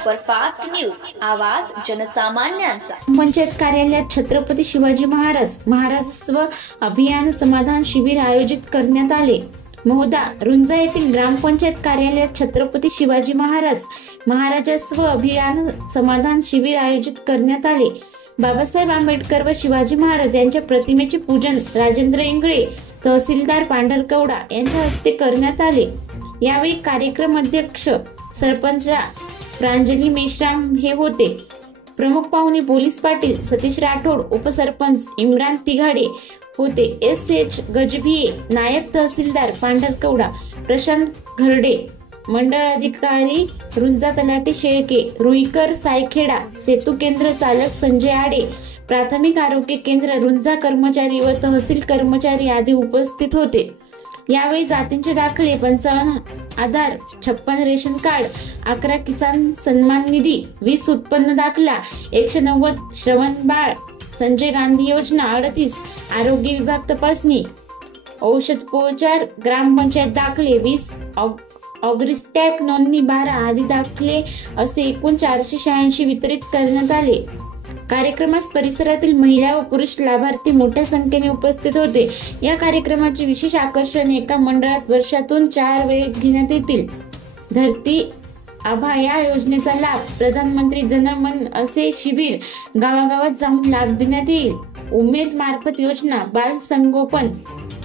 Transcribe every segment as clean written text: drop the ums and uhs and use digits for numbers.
Superfast news, आवाज जनसामान्यांचा। पंचायत कार्यालयात छत्रपती शिवाजी महाराजत्व अभियान समाधान शिबिर आयोजित करण्यात आले। महोदा रुंजा येथील ग्रामपंचायत कार्यालयात छत्रपती शिवाजी महाराजत्व अभियान समाधान शिबिर आयोजित करण्यात आले। बाबासाहेब आंबेडकर व शिवाजी महाराज यांच्या प्रतिमेचे पूजन राजेंद्र इंगळे, तहसीलदार पांढरकवडा यांच्या हस्ते करण्यात आले। यावेळी कार्यक्रम अध्यक्ष सरपंच प्रांजली मेश्राम हे होते। प्रमुख पाहुणे पोलीस पाटील सतीश राठोड, उपसरपंच इम्रान तिघाडे होते। एस.एच. गजभिये, नायब तहसीलदार पांढरकवडा प्रशांत घरडे, मंडळ अधिकारी रुंजा तलाठी शेळके, रुईकर सायखेडा, सेतू केंद्र चालक संजय आडे, प्राथमिक आरोग्य केंद्र रुंजा कर्मचारी व तहसील कर्मचारी आदी उपस्थित होते। यावेळी जातींचे दाखले 55 आधार, 56 रेशन कार्ड, 11 किसान सन्मान निधी, 20 उत्पन्न दाखला, 190 श्रवण बाळ, संजय गांधी योजना 38, आरोग्य विभाग तपासणी, औषधोपचार, ग्रामपंचायत दाखले 20, ऑग्रिस्टॅक नोंदणी 12 आदी दाखले असे एकूण 486 वितरित करण्यात आले। कार्यक्रमास परिसरातील महिला व पुरुष लाभार्थी मोठ्या संख्येने उपस्थित होते। या कार्यक्रमाचे विशेष आकर्षण एका मंडळात वर्षातून 4 वेळ घेण्यात येतील धरती आभा या योजनेचा लाभ प्रधानमंत्री जन मन असे शिबिर गावागावात जाऊन लाभ देण्यात येईल। उमेद मार्फत योजना, बाल संगोपन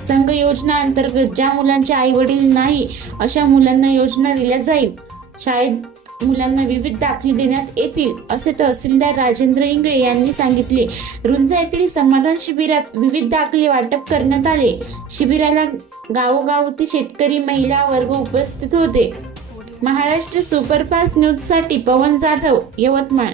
संघ योजना अंतर्गत ज्या मुलांचे आई वडील नाही अशा मुलांना योजना दिल्या जाईल। शाळेत मुलांना विविध दाखले देण्यात येतील असे तहसीलदार राजेंद्र इंगळे यांनी सांगितले। रुंजा येथील समाधान शिबिरात विविध दाखले वाटप करण्यात आले। शिबिराला गावोगावती शेतकरी महिला वर्ग उपस्थित होते। महाराष्ट्र सुपरफास्ट न्यूज साठी पवन जाधव, यवतमाळ।